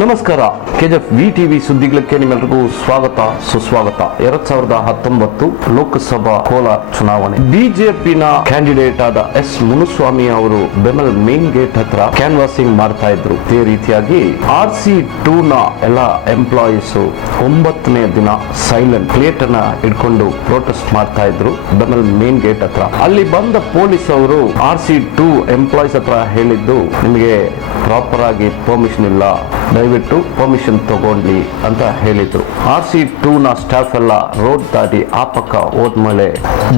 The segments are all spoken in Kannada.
ನಮಸ್ಕಾರ. ಕೆಜಿಎಫ್ ವಿಟಿವಿ ಸುದ್ದಿಗಳಿಗೆ ನಿಮ್ಮೆಲ್ಲರಿಗೂ ಸ್ವಾಗತ ಸುಸ್ವಾಗತ. 2019 ಲೋಕಸಭಾ ಕೋಲಾರ ಚುನಾವಣೆ ಬಿಜೆಪಿನ ಕ್ಯಾಂಡಿಡೇಟ್ ಆದ ಎಸ್ ಮುನುಸ್ವಾಮಿ ಅವರು ಬೆಮಲ್ ಮೇನ್ ಗೇಟ್ ಹತ್ರ ಕ್ಯಾನ್ವಾಸಿಂಗ್ ಮಾಡ್ತಾ ಇದ್ರು. ಇದೇ ರೀತಿಯಾಗಿ RC2 ನ ಎಲ್ಲ ಎಂಪ್ಲಾಯೀಸ್ 9ನೇ ದಿನ ಸೈಲೆಂಟ್ ಪ್ಲೇಟ್ ಅನ್ನ ಇಟ್ಕೊಂಡು ಪ್ರೊಟೆಸ್ಟ್ ಮಾಡ್ತಾ ಇದ್ರು ಬೆಮಲ್ ಮೇನ್ ಗೇಟ್ ಹತ್ರ. ಅಲ್ಲಿ ಬಂದ ಪೊಲೀಸ್ ಅವರು RC2 ಎಂಪ್ಲಾಯೀಸ್ ಹತ್ರ ಹೇಳಿದ್ದು, ನಿಮಗೆ ಪ್ರಾಪರ್ ಆಗಿ ಪರ್ಮಿಷನ್ ಇಲ್ಲ, ದಯವಿಟ್ಟು ಪರ್ಮಿಷನ್ ತಗೊಂಡ್ಲಿ ಅಂತ ಹೇಳಿದ್ರು. RC2 ನ ಸ್ಟಾಫ್ ಎಲ್ಲ ರೋಡ್ ದಾಟಿ ಆ ಪಕ್ಕ ಹೋದ್ಮೇಲೆ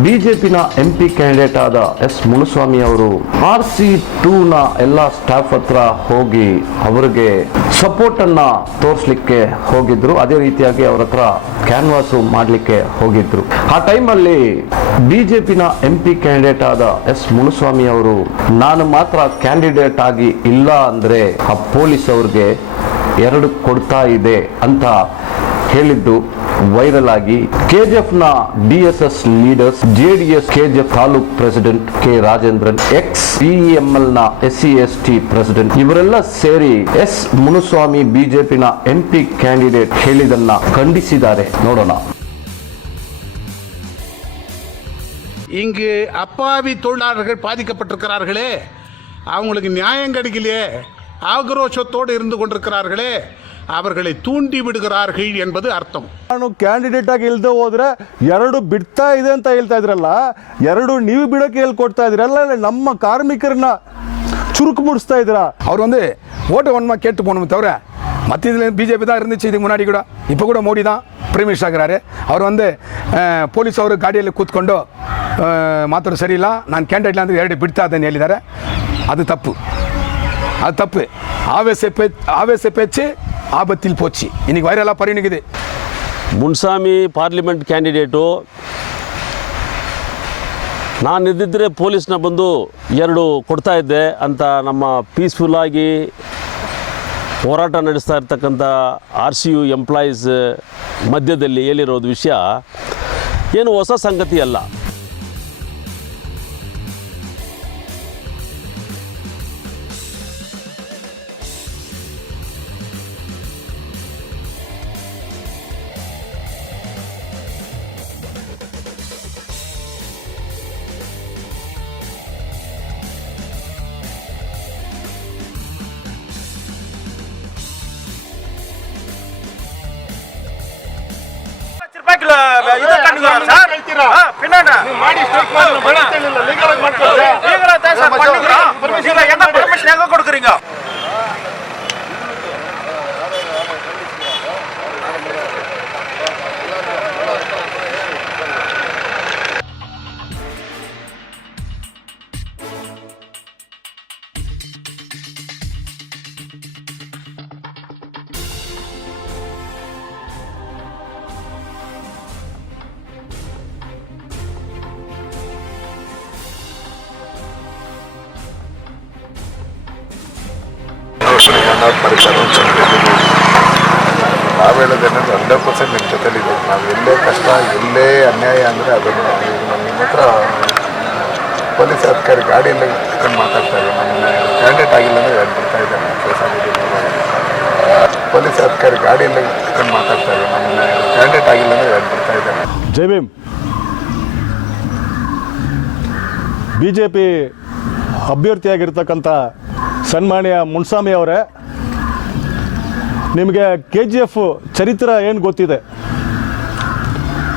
ಬಿಜೆಪಿನ MP ಕ್ಯಾಂಡಿಡೇಟ್ ಆದ ಎಸ್ ಮುನುಸ್ವಾಮಿ ಅವರು RC2 ನ ಎಲ್ಲಾ ಸ್ಟಾಫ್ ಹತ್ರ ಹೋಗಿ ಅವರಿಗೆ ಸಪೋರ್ಟ್ ಅನ್ನ ತೋರಿಸ್ಲಿಕ್ಕೆ ಹೋಗಿದ್ರು. ಅದೇ ರೀತಿಯಾಗಿ ಅವ್ರ ಹತ್ರ ಕ್ಯಾನ್ವಾಸ್ ಮಾಡ್ಲಿಕ್ಕೆ ಹೋಗಿದ್ರು. ಆ ಟೈಮ್ ಅಲ್ಲಿ ಬಿಜೆಪಿನ MP ಕ್ಯಾಂಡಿಡೇಟ್ ಆದ ಎಸ್ ಮುನುಸ್ವಾಮಿ ಅವರು, ನಾನು ಮಾತ್ರ ಕ್ಯಾಂಡಿಡೇಟ್ ಆಗಿ ಇಲ್ಲ ಅಂದ್ರೆ ಆ ಪೊಲೀಸ್ ಅವ್ರಿಗೆ 2 ಕೊಡ್ತಾ ಇದೆ ಅಂತ ಹೇಳಿದ್ದು ವೈರಲ್ ಆಗಿ KGF ನ DSS leaders, JDS KGF taluk president K Rajendran, ex-PEML ನ SC/ST ಪ್ರೆಸಿಡೆಂಟ್ ಇವರೆಲ್ಲ ಸೇರಿ ಎಸ್ ಮುನುಸ್ವಾಮಿ ಬಿಜೆಪಿನ MP ಕ್ಯಾಂಡಿಡೇಟ್ ಹೇಳಿದನ್ನ ಖಂಡಿಸಿದ್ದಾರೆ. ನೋಡೋಣ. இங்கு அப்பாவி தொழிலாளர்கள் பாதிக்கப்பட்டிருக்கிறார்களே, அவங்களுக்கு நியாயம் கிடைக்கலையே, ஆக்ரோஷத்தோடு இருந்து கொண்டிருக்கிறார்களே, அவர்களை தூண்டி விடுகிறார்கள் என்பது ಅರ್ಥಂ. ನಾನು ಕ್ಯಾಂಡಿಡೇಟ್ ಆಗಿ ಇಲ್ಲದೆ ಹೋದ್ರೆ 2 ಬಿಡ್ತಾ ಇದೆ ಅಂತ ಹೇಳ್ತಾ ಇದ್ರಲ್ಲ, 2 ನೀವು ಬಿಡಕ್ಕೆ ಹೇಳ್ಕೊಡ್ತಾ ಇದ್ರಲ್ಲ, ನಮ್ಮ ಕಾರ್ಮಿಕರನ್ನ சுருக்கு முடிச்சுதா இதுரா. அவர் வந்து ஓட்டு ஒன்றுமா கேட்டு போகணுமே தவிர மற்ற இதில் பிஜேபி தான் இருந்துச்சு. இதுக்கு முன்னாடி கூட இப்போ கூட மோடி தான் பிரைம் மினிஸ்டர் ஆகிறாரு. அவர் வந்து ಪೊಲೀಸ್ ಅವರು ಗಾಡಿಯಲ್ಲಿ ಕೂತ್ಕೊಂಡು ಮಾತ್ರ ಸರಿಯಿಲ್ಲ, ನಾನು ಕ್ಯಾಂಡಿಡೇಟ್ ಅಂದರೆ 2 ಬಿಡ್ತಾ ಇದ್ದೇನೆ ಹೇಳಿದ್ದಾರೆ. ಅದು ತಪ್ಪು, ಅದು ತಪ್ಪು. ಆವೇಶ ಪೇಚಿ ಆಪತ್ತಿಲ್ ಪೋಚಿ ಇನ್ನೀಗ ವೈರಲ್ಲ ಪರಿಣಿಗಿದೆ. ಮುನ್ಸ್ವಾಮಿ ಪಾರ್ಲಿಮೆಂಟ್ ಕ್ಯಾಂಡಿಡೇಟು ನಾನು ಇದ್ದಿದ್ದರೆ ಪೊಲೀಸ್ನ ಬಂದು 2 ಕೊಡ್ತಾ ಇದ್ದೆ ಅಂತ ನಮ್ಮ ಪೀಸ್ಫುಲ್ಲಾಗಿ ಹೋರಾಟ ನಡೆಸ್ತಾ ಇರ್ತಕ್ಕಂಥ RCU ಎಂಪ್ಲಾಯೀಸ್ ಮಧ್ಯದಲ್ಲಿ ಹೇಳಿರೋದು ವಿಷಯ ಏನು ಹೊಸ ಸಂಗತಿ ಅಲ್ಲ. கொடுக்குறீங்க ನಾವು ಹೇಳೋದೇನಂದ್ರೆ 100% ನಿಮ್ಮ ಜೊತೆಲಿದೆ. ನಾವು ಎಲ್ಲೇ ಕಷ್ಟ, ಎಲ್ಲೇ ಅನ್ಯಾಯ ಅಂದರೆ ಅದನ್ನು ನಿಮ್ಮ ಹತ್ರ ಪೊಲೀಸ್ ಅಧಿಕಾರಿ ಗಾಡಿಯಲ್ಲಿ ಇಟ್ಕೊಂಡು ಮಾತಾಡ್ತಾ ಇದ್ದಾರೆ. ನಮ್ಮ ಕ್ಯಾಂಡಿಡೇಟ್ ಆಗಿಲ್ಲ ಅಂದರೆ 2 ಬಿಡ್ತಾ ಇದ್ದಾರೆ. ಕೇಸ್ ಆಗಿದೆ. ಪೊಲೀಸ್ ಅಧಿಕಾರಿ ಗಾಡಿಯಲ್ಲಿ ಇಟ್ಕೊಂಡು ಮಾತಾಡ್ತಾ ಇದ್ದಾರೆ. ನಮ್ಮ ಕ್ಯಾಂಡಿಡೇಟ್ ಆಗಿಲ್ಲ ಅಂದರೆ 2 ಬಿಡ್ತಾ ಇದ್ದಾರೆ. ಜೈ ಭೀಮ್. ಬಿಜೆಪಿ ಅಭ್ಯರ್ಥಿಯಾಗಿರ್ತಕ್ಕಂಥ ಸನ್ಮಾನ್ಯ ಮುನ್ಸ್ವಾಮಿ ಅವರೇ, ನಿಮಗೆ KGF ಚರಿತ್ರೆ ಏನು ಗೊತ್ತಿದೆ?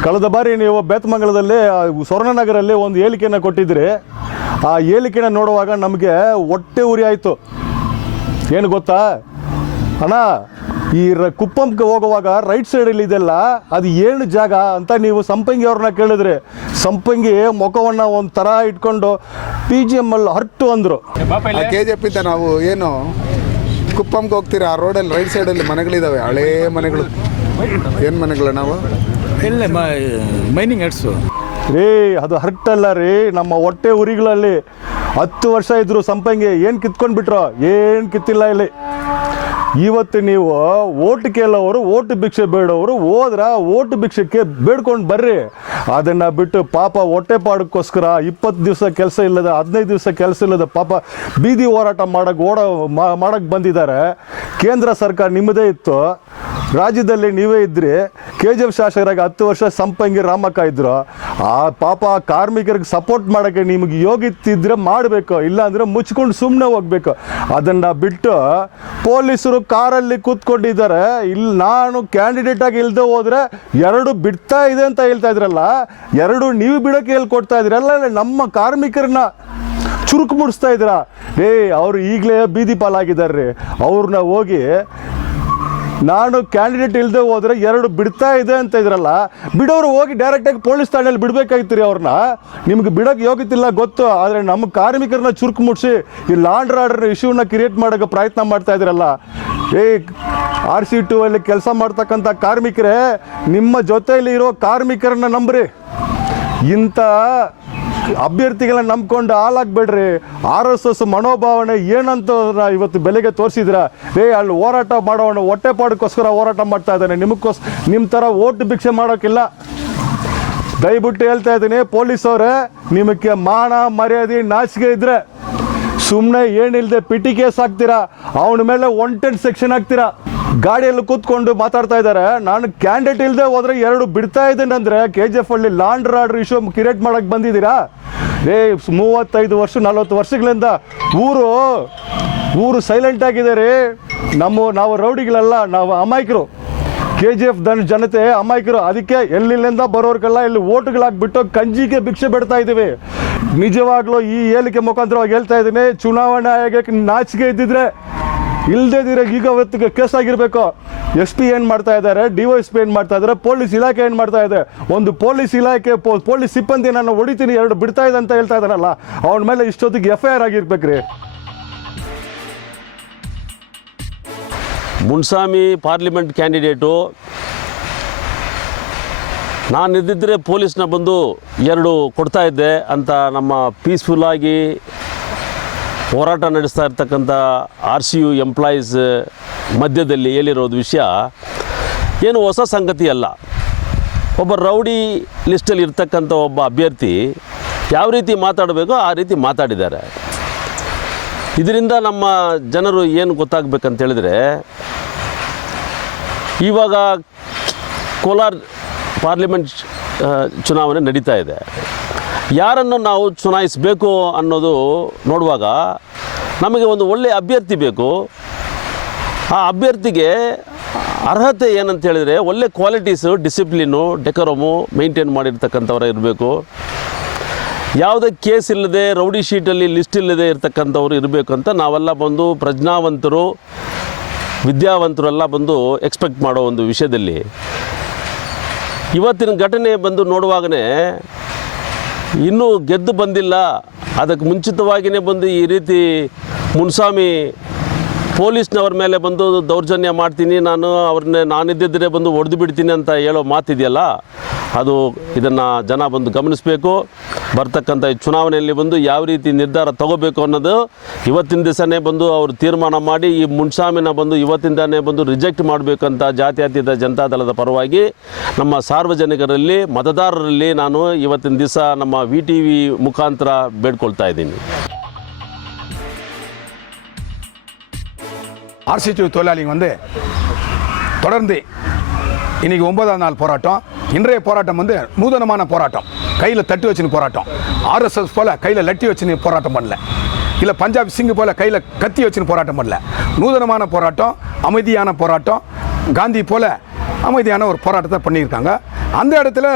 ಕಳೆದ ಬಾರಿ ನೀವು ಬೇತಮಂಗಲದಲ್ಲಿ ಸ್ವರ್ಣನಗರಲ್ಲಿ ಒಂದು ಹೇಳಿಕೆಯನ್ನು ಕೊಟ್ಟಿದ್ರಿ. ಆ ಹೇಳಿಕೆನ ನೋಡುವಾಗ ನಮಗೆ ಹೊಟ್ಟೆ ಉರಿ ಆಯಿತು. ಏನು ಗೊತ್ತಾ ಅಣ್ಣ, ಈ ಕುಪ್ಪಂಗೆ ಹೋಗುವಾಗ ರೈಟ್ ಸೈಡಲ್ಲಿ ಇದೆಲ್ಲ ಅದು ಏನು ಜಾಗ ಅಂತ ನೀವು ಸಂಪಂಗಿ ಅವ್ರನ್ನ ಕೇಳಿದ್ರಿ. ಸಂಪಂಗಿ ಮುಖವನ್ನು ಒಂದು ಥರ ಇಟ್ಕೊಂಡು PGML ಹರ್ಟು ಅಂದರು. KGF ಇಂದ ನಾವು ಏನು ಕುಪ್ಪಂಗೆ ಹೋಗ್ತೀರಾ, ಆ ರೋಡಲ್ಲಿ ರೈಟ್ ಸೈಡಲ್ಲಿ ಮನೆಗಳಿದ್ದಾವೆ, ಹಳೇ ಮನೆಗಳು. ಏನು ಮನೆಗಳು? ನಾವು ಎಲ್ಲ ಮೈನಿಂಗ್ ಹೆಡ್ಸು ರೀ, ಅದು ಹರ್ಟಲ್ಲ ರೀ, ನಮ್ಮ ಹೊಟ್ಟೆ ಉರಿಗಳಲ್ಲಿ 10 ವರ್ಷ ಇದ್ರು ಸಂಪಂಗಿ. ಏನು ಕಿತ್ಕೊಂಡು ಬಿಟ್ರು? ಏನು ಕಿತ್ತಿಲ್ಲ ಇಲ್ಲಿ. ಇವತ್ತು ನೀವು ಓಟ್ ಕೇಳೋರು ಓಟ್ ಭಿಕ್ಷೆ ಬೇಡವರು ಹೋದ್ರ ಓಟ್ ಭಿಕ್ಷಕ್ಕೆ ಬೇಡ್ಕೊಂಡು ಬರ್ರಿ. ಅದನ್ನು ಬಿಟ್ಟು ಪಾಪ ಹೊಟ್ಟೆಪಾಡಕ್ಕೋಸ್ಕರ 20 ದಿವಸ ಕೆಲಸ ಇಲ್ಲದ 15 ದಿವಸ ಕೆಲಸ ಇಲ್ಲದ ಪಾಪ ಬೀದಿ ಹೋರಾಟ ಮಾಡಕ್ಕೆ ಬಂದಿದ್ದಾರೆ. ಕೇಂದ್ರ ಸರ್ಕಾರ ನಿಮ್ಮದೇ ಇತ್ತು, ರಾಜ್ಯದಲ್ಲಿ ನೀವೇ ಇದ್ರಿ. KGF ಶಾಸಕರಾಗಿ 10 ವರ್ಷ ಸಂಪಂಗಿ ರಾಮಕ್ಕ ಇದ್ರು. ಆ ಪಾಪ ಕಾರ್ಮಿಕರಿಗೆ ಸಪೋರ್ಟ್ ಮಾಡೋಕ್ಕೆ ನಿಮಗೆ ಯೋಗ್ಯತಿದ್ರೆ ಮಾಡಬೇಕು, ಇಲ್ಲಾಂದರೆ ಮುಚ್ಕೊಂಡು ಸುಮ್ಮನೆ ಹೋಗ್ಬೇಕು. ಅದನ್ನು ಬಿಟ್ಟು ಪೊಲೀಸರು ಕಾರಲ್ಲಿ ಕೂತ್ಕೊಂಡಿದ್ದಾರೆ. ಇಲ್ಲಿ ನಾನು ಕ್ಯಾಂಡಿಡೇಟ್ ಆಗಿ ಇಲ್ಲದೆ ಹೋದರೆ 2 ಬಿಡ್ತಾ ಇದೆ ಅಂತ ಹೇಳ್ತಾ ಇದ್ರಲ್ಲ, 2 ನೀವು ಬಿಡೋಕ್ಕೆ ಹೇಳ್ಕೊಡ್ತಾ ಇದ್ರಲ್ಲ, ನಮ್ಮ ಕಾರ್ಮಿಕರನ್ನ ಚುರುಕು ಮುಡಿಸ್ತಾ ಇದ್ದೀರಾ. ಅವರು ಈಗಲೇ ಬೀದಿ ಪಾಲಾಗಿದ್ದಾರೆ. ಅವ್ರನ್ನ ಹೋಗಿ ನಾನು ಕ್ಯಾಂಡಿಡೇಟ್ ಇಲ್ಲದೆ ಹೋದರೆ 2 ಬಿಡ್ತಾ ಇದೆ ಅಂತ ಇದ್ರಲ್ಲ, ಬಿಡೋರು ಹೋಗಿ ಡೈರೆಕ್ಟಾಗಿ ಪೊಲೀಸ್ ಠಾಣೆಯಲ್ಲಿ ಬಿಡಬೇಕಾಗಿತ್ತು ರೀ ಅವ್ರನ್ನ. ನಿಮ್ಗೆ ಬಿಡೋಕ್ಕೆ ಯೋಗ್ಯತಿಲ್ಲ ಗೊತ್ತು, ಆದರೆ ನಮ್ಮ ಕಾರ್ಮಿಕರನ್ನ ಚುರುಕು ಮುಡಿಸಿ ಈ ಲಾಂಡ್ ಆರ್ಡರ್ ಇಶ್ಯೂನ ಕ್ರಿಯೇಟ್ ಮಾಡೋಕ್ಕೆ ಪ್ರಯತ್ನ ಮಾಡ್ತಾ ಇದ್ರಲ್ಲ. RC2 ಅಲ್ಲಿ ಕೆಲಸ ಮಾಡ್ತಕ್ಕಂಥ ಕಾರ್ಮಿಕರೇ, ನಿಮ್ಮ ಜೊತೆಯಲ್ಲಿ ಇರೋ ಕಾರ್ಮಿಕರನ್ನ ನಂಬ್ರಿ. ಇಂಥ ಅಭ್ಯರ್ಥಿಗಳನ್ನ ನಂಬ್ಕೊಂಡು ಹಾಲಾಗಬೇಡ್ರಿ. RSS ಮನೋಭಾವನೆ ಏನಂತ ಇವತ್ತು ಬೆಲೆಗೆ ತೋರಿಸಿದ್ರ. ಅಲ್ಲಿ ಹೋರಾಟ ಮಾಡೋಣ, ಹೊಟ್ಟೆಪಾಡಕ್ಕೋಸ್ಕರ ಹೋರಾಟ ಮಾಡ್ತಾ ಇದ್ದಾನೆ. ನಿಮ್ಮ ಥರ ಓಟ್ ಭಿಕ್ಷೆ ಮಾಡೋಕ್ಕಿಲ್ಲ. ದಯವಿಟ್ಟು ಹೇಳ್ತಾ ಇದ್ದೀನಿ, ಪೊಲೀಸವ್ರೆ, ನಿಮಗೆ ಮಾನ ಮರ್ಯಾದೆ ನಾಚಿಕೆ ಇದ್ರೆ ಸುಮ್ಮನೆ ಏನಿಲ್ಲದೆ ಪಿಟಿ ಕೇಸ್ ಹಾಕ್ತೀರಾ, ಅವನ ಮೇಲೆ 110 ಸೆಕ್ಷನ್ ಹಾಕ್ತೀರಾ. ಗಾಡಿಯಲ್ಲಿ ಕೂತ್ಕೊಂಡು ಮಾತಾಡ್ತಾ ಇದ್ದಾರೆ. ನಾನು ಕ್ಯಾಂಡಿಡೇಟ್ ಇಲ್ಲದೆ ಹೋದರೆ 2 ಬಿಡ್ತಾ ಇದ್ದೇನೆ ಅಂದರೆ KGF ಅಲ್ಲಿ ಲಾಂಡ್ ಆರ್ಡರ್ ಇಶ್ಯೂ ಕ್ರಿಯೇಟ್ ಮಾಡೋಕ್ಕೆ ಬಂದಿದ್ದೀರಾ. 35 ವರ್ಷ 40 ವರ್ಷಗಳಿಂದ ಊರು ಸೈಲೆಂಟ್ ಆಗಿದೆ ರೀ. ನಾವು ರೌಡಿಗಳಲ್ಲ, ನಾವು ಅಮಾಯಕರು. KGF ಜನತೆ ಅಮಾಯಕರು. ಅದಕ್ಕೆ ಎಲ್ಲಿಂದ ಬರೋರ್ಗೆಲ್ಲ ಇಲ್ಲಿ ಓಟ್ಗಳಾಗ್ಬಿಟ್ಟು ಕಂಜಿಗೆ ಭಿಕ್ಷೆ ಬಿಡ್ತಾ ಇದ್ದೀವಿ. ನಿಜವಾಗ್ಲೂ ಈ ಹೇಳಿಕೆ ಮುಖಾಂತರವಾಗಿ ಹೇಳ್ತಾ ಇದ್ದೀನಿ, ಚುನಾವಣಾ ಆಯೋಗಕ್ಕೆ ನಾಚಿಕೆ ಇದ್ದಿದ್ರೆ ಇಲ್ಲದೇ ಈಗ ಅವತ್ತಿಗೆ ಕೇಸ್ ಆಗಿರಬೇಕು. SP ಏನು ಮಾಡ್ತಾ ಇದ್ದಾರೆ, DYSP ಏನು ಮಾಡ್ತಾ ಇದ್ದಾರೆ, ಪೊಲೀಸ್ ಇಲಾಖೆ ಏನು ಮಾಡ್ತಾ ಇದೆ. ಒಂದು ಪೊಲೀಸ್ ಇಲಾಖೆ ಪೊಲೀಸ್ ಸಿಬ್ಬಂದಿ ನಾನು ಹೊಡಿತೀನಿ 2 ಬಿಡ್ತಾ ಇದೆ ಅಂತ ಹೇಳ್ತಾ ಇದ್ದಾನಲ್ಲ, ಅವನ ಮೇಲೆ ಇಷ್ಟೊತ್ತಿಗೆ FIR ಆಗಿರ್ಬೇಕ್ರಿ. ಮುನ್ಸ್ವಾಮಿ ಪಾರ್ಲಿಮೆಂಟ್ ಕ್ಯಾಂಡಿಡೇಟು, ನಾನು ಇದ್ದಿದ್ದರೆ ಪೊಲೀಸ್ನ ಬಂದು 2 ಕೊಡ್ತಾ ಇದ್ದೆ ಅಂತ ನಮ್ಮ ಪೀಸ್ಫುಲ್ಲಾಗಿ ಹೋರಾಟ ನಡೆಸ್ತಾ ಇರ್ತಕ್ಕಂಥ RCU ಎಂಪ್ಲಾಯೀಸ್ ಮಧ್ಯದಲ್ಲಿ ಹೇಳಿರೋದು ವಿಷಯ ಏನು ಹೊಸ ಸಂಗತಿ ಅಲ್ಲ. ಒಬ್ಬ ರೌಡಿ ಲಿಸ್ಟಲ್ಲಿ ಇರ್ತಕ್ಕಂಥ ಒಬ್ಬ ಅಭ್ಯರ್ಥಿ ಯಾವ ರೀತಿ ಮಾತಾಡಬೇಕೋ ಆ ರೀತಿ ಮಾತಾಡಿದ್ದಾರೆ. ಇದರಿಂದ ನಮ್ಮ ಜನರು ಏನು ಗೊತ್ತಾಗಬೇಕಂತ ಹೇಳಿದ್ರೆ, ಇವಾಗ ಕೋಲಾರ ಪಾರ್ಲಿಮೆಂಟ್ ಚುನಾವಣೆ ನಡೀತಾ ಇದೆ. ಯಾರನ್ನು ನಾವು ಚುನಾಯಿಸಬೇಕು ಅನ್ನೋದು ನೋಡುವಾಗ ನಮಗೆ ಒಂದು ಒಳ್ಳೆಯ ಅಭ್ಯರ್ಥಿ ಬೇಕು. ಆ ಅಭ್ಯರ್ಥಿಗೆ ಅರ್ಹತೆ ಏನಂತ ಹೇಳಿದರೆ, ಒಳ್ಳೆ ಕ್ವಾಲಿಟೀಸು, ಡಿಸಿಪ್ಲಿನು, ಡೆಕೋರಮು ಮೇಂಟೈನ್ ಮಾಡಿರ್ತಕ್ಕಂಥವ್ರು ಇರಬೇಕು. ಯಾವುದೇ ಕೇಸ್ ಇಲ್ಲದೆ, ರೌಡಿ ಶೀಟಲ್ಲಿ ಲಿಸ್ಟ್ ಇಲ್ಲದೆ ಇರ್ತಕ್ಕಂಥವ್ರು ಇರಬೇಕು ಅಂತ ನಾವೆಲ್ಲ ಬಂದು ಪ್ರಜ್ಞಾವಂತರು, ವಿದ್ಯಾವಂತರೆಲ್ಲ ಬಂದು ಎಕ್ಸ್ಪೆಕ್ಟ್ ಮಾಡೋ ಒಂದು ವಿಷಯದಲ್ಲಿ ಇವತ್ತಿನ ಘಟನೆ ಬಂದು ನೋಡುವಾಗಲೇ ಇನ್ನೂ ಗೆದ್ದು ಬಂದಿಲ್ಲ, ಅದಕ್ಕೆ ಮುಂಚಿತವಾಗಿಯೇ ಬಂದು ಈ ರೀತಿ ಮುನ್ಸ್ವಾಮಿ ಪೊಲೀಸ್ನವ್ರ ಮೇಲೆ ಬಂದು ದೌರ್ಜನ್ಯ ಮಾಡ್ತೀನಿ, ನಾನಿದ್ದಿದ್ದರೆ ಬಂದು ಹೊಡೆದು ಬಿಡ್ತೀನಿ ಅಂತ ಹೇಳೋ ಮಾತಿದೆಯಲ್ಲ, ಅದು ಇದನ್ನು ಜನ ಬಂದು ಗಮನಿಸಬೇಕು. ಬರ್ತಕ್ಕಂಥ ಈ ಚುನಾವಣೆಯಲ್ಲಿ ಬಂದು ಯಾವ ರೀತಿ ನಿರ್ಧಾರ ತಗೋಬೇಕು ಅನ್ನೋದು ಇವತ್ತಿನ ದಿವಸನೇ ಬಂದು ಅವರು ತೀರ್ಮಾನ ಮಾಡಿ ಈ ಮುನ್ಸ್ವಾಮಿನ ಬಂದು ಇವತ್ತಿಂದನೇ ಬಂದು ರಿಜೆಕ್ಟ್ ಮಾಡಬೇಕಂತ ಜಾತ್ಯತೀತ ಜನತಾದಳದ ಪರವಾಗಿ ನಮ್ಮ ಸಾರ್ವಜನಿಕರಲ್ಲಿ, ಮತದಾರರಲ್ಲಿ ನಾನು ಇವತ್ತಿನ ದಿವಸ ನಮ್ಮ VTV ಮುಖಾಂತರ ಬೇಡ್ಕೊಳ್ತಾ ಇದ್ದೀನಿ. RC2 தொழிலாளிங்க தொடர்ந்து இன்றைக்கி 9ஆம் நாள் போராட்டம். இன்றைய போராட்டம் நூதனமான போராட்டம். கையில் தட்டி வச்சுன்னு போராட்டம். RSS போல் கையில் லட்டி வச்சுன்னு போராட்டம் பண்ணல, இல்லை பஞ்சாப் சிங் போல் கையில் கத்தி வச்சுன்னு போராட்டம் பண்ணல. நூதனமான போராட்டம், அமைதியான போராட்டம், காந்தி போல் அமைதியான ஒரு போராட்டத்தை பண்ணியிருக்காங்க. அந்த இடத்துல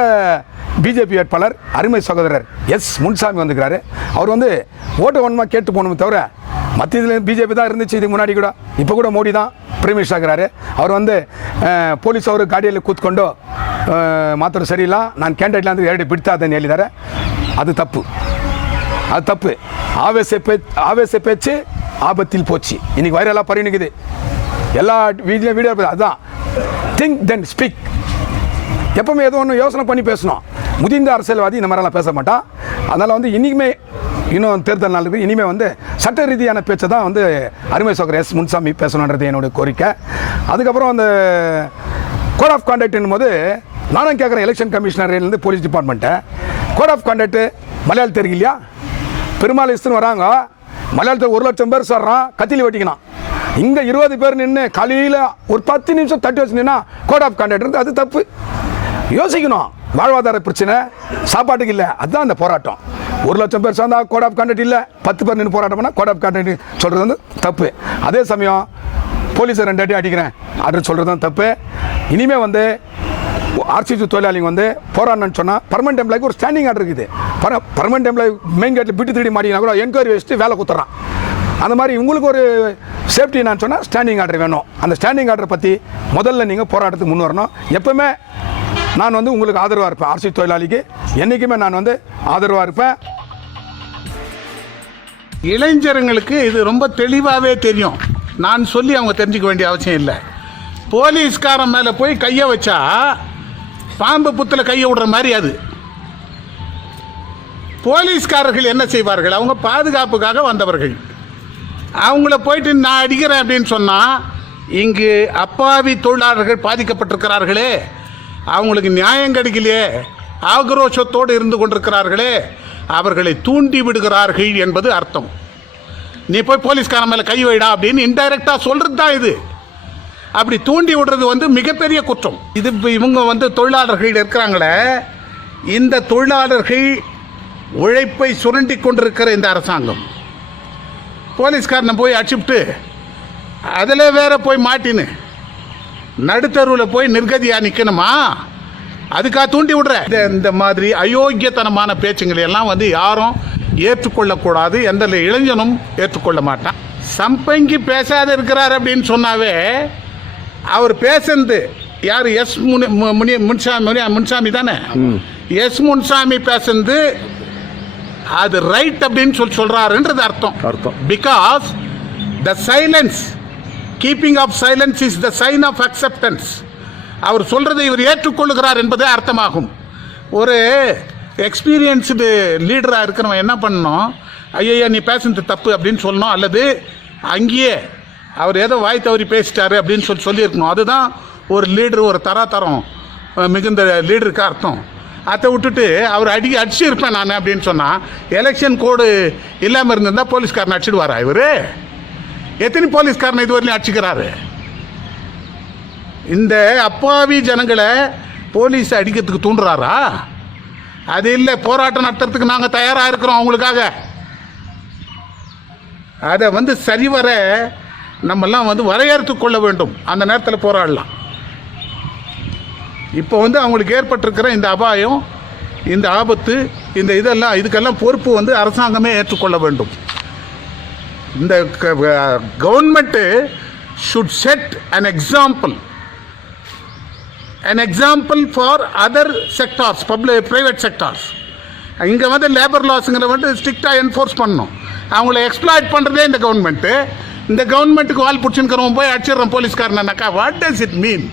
BJP வேட்பாளர் அருமை சகோதரர் எஸ் முன்சாமி வந்துக்கிறாரு. அவர் ஓட்டு ஒன்றுமா கேட்டு போகணுமே தவிர மத்தியத்தில் BJP தான் இருந்துச்சு இதுக்கு முன்னாடி கூட. இப்போ கூட மோடி தான் ಪ್ರೈಮ್ ಮಿನಿಸ್ಟರ್ ಆಗಿದ್ದಾರೆ. ಅವರು ಪೊಲೀಸ್ ಅವರು ಗಾಡಿಯಲ್ಲಿ ಕೂತ್ಕೊಂಡು ಮಾತಾಡೋ ಸರಿ ಇಲ್ಲ, ನಾನು ಕ್ಯಾಂಡಿಡೇಟ್ ಇಲ್ಲ ಅಂದರೆ 2 ಬಿಡ್ತಾ ಇದ್ದೇನೆ ಹೇಳಿದ್ದಾರೆ. ಅದು ತಪ್ಪು. ஆவேச பேச்சு ஆபத்தில் போச்சு. இன்னைக்கு வைரலாக பரவினுக்குது எல்லா வீடியோ. அதுதான் திங்க் தென் ஸ்பீக். எப்பவுமே ஏதோ ஒன்று யோசனை பண்ணி பேசணும். முதிர்ந்த அரசியல்வாதி இந்த மாதிரிலாம் பேச மாட்டான். அதனால் இன்றைக்குமே இன்னும் தேர்தல் நாள் இருக்குது. இனிமேல் வந்து சட்ட ரீதியான பேச்சை தான் வந்து அருமை சகோதரர் எஸ் முனுசாமி பேசணுன்றது என்னுடைய கோரிக்கை. அதுக்கப்புறம் அந்த கோட் ஆஃப் கான்டக்ட்னும் போது நானும் கேட்குறேன், எலெக்ஷன் கமிஷனர்லேருந்து போலீஸ் டிபார்ட்மெண்ட்டை, கோட் ஆஃப் கான்டக்ட் மலையாளம் தெரியும் இல்லையா? பெருமாள் இஸ்துன்னு வராங்க, மலையாளத்தில் 1 லட்சம் பேர் சொல்கிறான், கத்திலி வெட்டிக்கணும். இங்கே 20 பேர் நின்று காலையில் ஒரு 10 நிமிஷம் தட்டி வச்சு நின்னா கோட் ஆஃப் கான்டக்ட், அது தப்பு. யோசிக்கணும், வாழ்வாதார பிரச்சனை, சாப்பாட்டுக்கு இல்லை, அதுதான் அந்த போராட்டம். 1 லட்சம் பேர் சேர்ந்தா கோட் ஆஃப் கான்டக்ட் இல்லை, 10 பேர் நின்று போராட்டம் பண்ணால் கோட் ஆஃப் கான்டக்ட் சொல்கிறது வந்து தப்பு. அதே சமயம் போலீஸை 2 அடி அடிக்கிறேன் அப்படின்னு சொல்கிறது தான் தப்பு. இனிமேல் வந்து ஆர்சிசி தொழிலாளிங்க வந்து போராடணும்னு சொன்னால் பர்மனெண்ட் எம்ப்ளாய்க்கு ஒரு ஸ்டாண்டிங் ஆர்டர் இருக்குது. பர்மனெண்ட் எம்ப்ளாய் மெயின் கேட்டில் பிட்டு திருடி மாட்டிங்கன்னா கூட என்கொயரி வச்சுட்டு வேலை கொடுத்துட்றான். அந்த மாதிரி உங்களுக்கு ஒரு சேஃப்டி நான் சொன்னால் ஸ்டாண்டிங் ஆர்டர் வேணும். அந்த ஸ்டாண்டிங் ஆர்டரை பற்றி முதல்ல நீங்கள் போராட்டத்துக்கு முன் வரணும். எப்பவுமே நான் வந்து உங்களுக்கு ஆதரவாக இருப்பேன். ஆர்சி தொழிலாளிக்கு என்றைக்குமே நான் வந்து ஆதரவாக இருப்பேன். இளைஞர்களுக்கு இது ரொம்ப தெளிவாகவே தெரியும். நான் சொல்லி அவங்க தெரிஞ்சுக்க வேண்டிய அவசியம் இல்லை. போலீஸ்காரன் மேலே போய் கையை வச்சா பாம்பு புத்தில் கையை விடுற மாதிரி அது. போலீஸ்காரர்கள் என்ன செய்வார்கள்? அவங்க பாதுகாப்புக்காக வந்தவர்கள். அவங்கள போயிட்டு நான் அடிக்கிறேன் அப்படின்னு சொன்னால், இங்கு அப்பாவி தொழிலாளர்கள் பாதிக்கப்பட்டிருக்கிறார்களே, அவங்களுக்கு நியாயம் கிடைக்கலையே, ஆக்ரோஷத்தோடு இருந்து கொண்டிருக்கிறார்களே, அவர்களை தூண்டி விடுகிறார்கள் என்பது அர்த்தம். நீ போய் போலீஸ்காரன் மேலே கை வைடா அப்படின்னு இன்டைரக்டாக சொல்கிறது தான் இது. அப்படி தூண்டி விடுறது வந்து மிகப்பெரிய குற்றம். இது இவங்க வந்து தொழிலாளர்கள் இருக்கிறாங்களே, இந்த தொழிலாளர்கள் உழைப்பை சுரண்டி கொண்டிருக்கிற இந்த அரசாங்கம் போலீஸ்காரனை போய் அடிச்சுட்டு அதில் வேற போய் மாட்டின்னு நடுத்தருவில் போய் நிர்கதியாக நிற்கணுமா? அதுக்காக தூண்டி விடுற இந்த மாதிரி அயோக்கியத்தனமான பேச்சுங்களை எல்லாம் வந்து யாரும் ஏற்றுக்கொள்ளக்கூடாது. எந்த இளைஞனும் ஏற்றுக்கொள்ள மாட்டான். சம்பங்கி பேசாத இருக்கிறார் அப்படின்னு சொன்னாவே அவர் பேசுறது யார்? எஸ் முன்சாமி தானே? எஸ் முன்சாமி பேசுறது அது ரைட் அப்படின்னு சொல்றாருன்றது அர்த்தம். Because the silence, keeping of silence is the sign of acceptance. அவர் சொல்றதை இவர் ஏற்றுக்கொள்ளுகிறார் என்பதே அர்த்தமாகும். ஒரு எக்ஸ்பீரியன்ஸ்டு லீடராக இருக்கிறவன் என்ன பண்ணணும்? ஐயா நீ பேசுறது தப்பு அப்படின்னு சொல்லணும். அல்லது அங்கேயே அவர் ஏதோ வாய் தவறி பேசிட்டாரு அப்படின்னு சொல்லியிருக்கணும். அதுதான் ஒரு லீடர், ஒரு தராதரம் மிகுந்த லீடருக்கு அர்த்தம். அதை விட்டுட்டு அவர் அடிச்சிருப்பேன் நான் அப்படின்னு சொன்னால், எலெக்ஷன் கோடு இல்லாமல் இருந்திருந்தால் போலீஸ்காரனை அடிச்சிடுவாரா? இவர் எத்தனை போலீஸ்காரனை இதுவரையிலும் அடிச்சுக்கிறாரு? இந்த அப்பாவி ஜனங்களை போலீஸ் அடிக்கிறதுக்கு தூண்டுறாரா? அது இல்லை, போராட்டம் நடத்துறதுக்கு நாங்கள் தயாராக இருக்கிறோம் அவங்களுக்காக. அதை வந்து சரிவர நம்மெல்லாம் வந்து வரையறுத்து கொள்ள வேண்டும். அந்த நேரத்தில் போராடலாம். இப்போ வந்து அவங்களுக்கு ஏற்பட்டிருக்கிற இந்த அபாயம், இந்த ஆபத்து, இந்த இதுக்கெல்லாம் பொறுப்பு வந்து அரசாங்கமே ஏற்றுக்கொள்ள வேண்டும். இந்த government should set an example for other sectors, private sectors. இங்கே வந்து லேபர் லாஸுங்கிற வந்து ஸ்ட்ரிக்டாக என்ஃபோர்ஸ் பண்ணணும். அவங்கள எக்ஸ்ப்ளாய்ட் பண்ணுறதே இந்த கவர்மெண்ட்டு. இந்த கவர்மெண்ட்டுக்கு வால் பிடிச்சின்னு போய் அடிச்சிடுறோம் போலீஸ்காரனாக்கா, வாட் டஸ் இட் மீன்?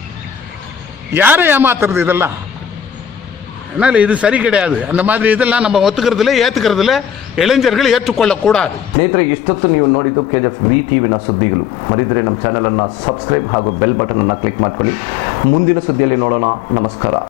யாரை ஏமாத்துறது இதெல்லாம்? அதனால் இது சரி கிடையாது. அந்த மாதிரி இதெல்லாம் நம்ம ಒತ್ತುக்கிறதுல ಏತುக்கிறதுல ಇளைஞர்கள் ಏற்றுಕೊಳ್ಳக்கூடாது. ಸ್ನೇಹಿತರೆ, ಇಷ್ಟೊತ್ತು ನೀವು ನೋಡಿದ್ದು KGF VTVನ ಸುದ್ದಿಗಳು. ಮರಿದರೆ ನಮ್ಮ ಚಾನೆಲ್ ಅನ್ನು ಸಬ್ಸ್ಕ್ರೈಬ್ ಹಾಗೂ ಬೆಲ್ ಬಟನ್ ಅನ್ನು ಕ್ಲಿಕ್ ಮಾಡ್ಕೊಳ್ಳಿ. ಮುಂದಿನ ಸುದ್ದಿಯಲ್ಲಿ ನೋಡೋಣ. ನಮಸ್ಕಾರ.